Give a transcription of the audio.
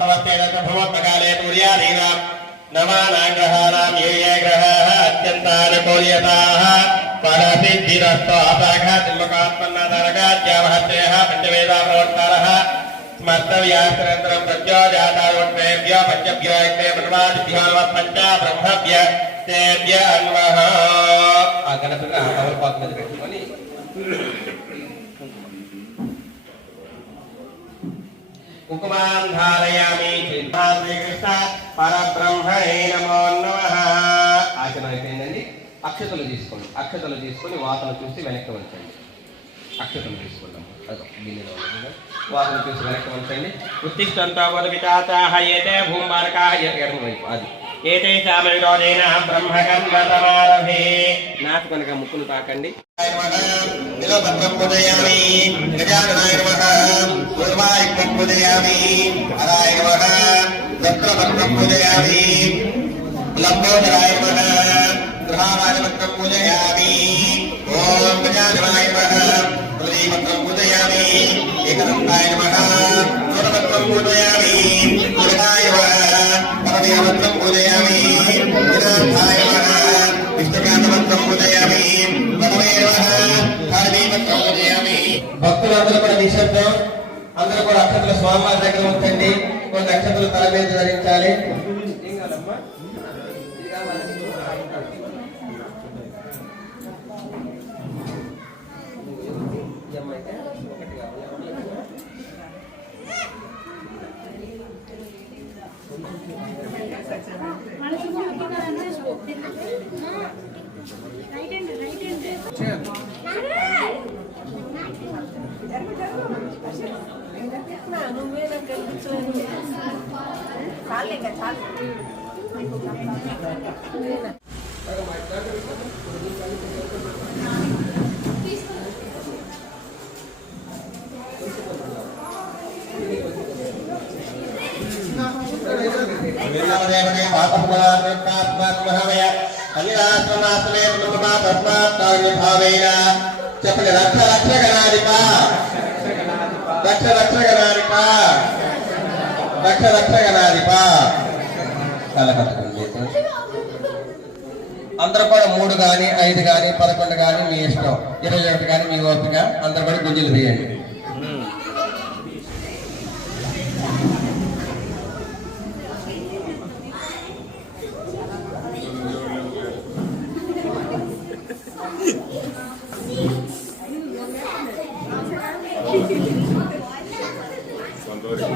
भवत्काले सूर्यादीनां नवानाग्रहाणां ये ये ग्रहाः अत्यन्तानुकूल्यताः फलसिद्धिरस्त्वापाघातिमुखात्मन्नादानगाद्यावहत्रेः पञ्चवेदाप्रवर्तारः स्मर्तव्यास्तरन्तरं प्रज्योजातारोट्रेभ्यो पञ्चभ्यो यज्ञे प्रमादिभ्यो नमः पञ्चा ब्रह्मभ्य तेभ्य अन्वः आ गणपति तमलपाకు మీద పెట్టుకొని कुकुमान् धारयामि श्रीकृष्ण परब्रह्मणे नमो नमः ఆచరణ అయిపోయిందండి అక్షతలు తీసుకోండి అక్షతలు తీసుకొని వాసన చూసి వెనక్కి వంచండి అక్షతలు తీసుకుందాం అదో గిన్నెలో వాసన చూసి వెనక్కి వంచండి ఉత్తిష్టంతో వదవితాతాః ఏతే భూమార్కాః ఎడమ వైపు అది ఏతే సామవిరోధేన బ్రహ్మకర్మ సమారభే నాటు కనుక ముక్కును తాకండి నిలభద్రం పూజయామి గజాననాయ నమః పూర్వాయుక్తం పూజయామి హరాయ నమః దత్రభద్రం పూజయామి లంబోదరాయ నమః గృహారాజభద్రం పూజయామి ఓం గజాననాయ నమః ప్రదీభద్రం పూజయామి ఏకదంతాయ నమః నూతభద్రం పూజయామి గురుడాయ నమః పరదేవభద్రం పూజయామి వినాథాయ నమః విష్ణుకాంతభద్రం పూజయామి పరమే నమః పార్వతీభద్రం పూజయామి భక్తులందరూ కూడా నిశ్శబ్దం అందరూ కూడా అక్షతలు స్వామివారి దగ్గర ఉంచండి కొన్ని అక్షతలు తల మీద ధరించాలి చెప్పండి రక్ష రక్షగణాధిప రక్ష రక్షగణాధిప రక్ష రక్షగణాధిప అందరూ కూడా 3 కానీ 5 కానీ 11 కానీ మీ ఇష్టం 21 కానీ మీ ఓపిక అందరూ కూడా గుంజలు తీయండి సంతోషం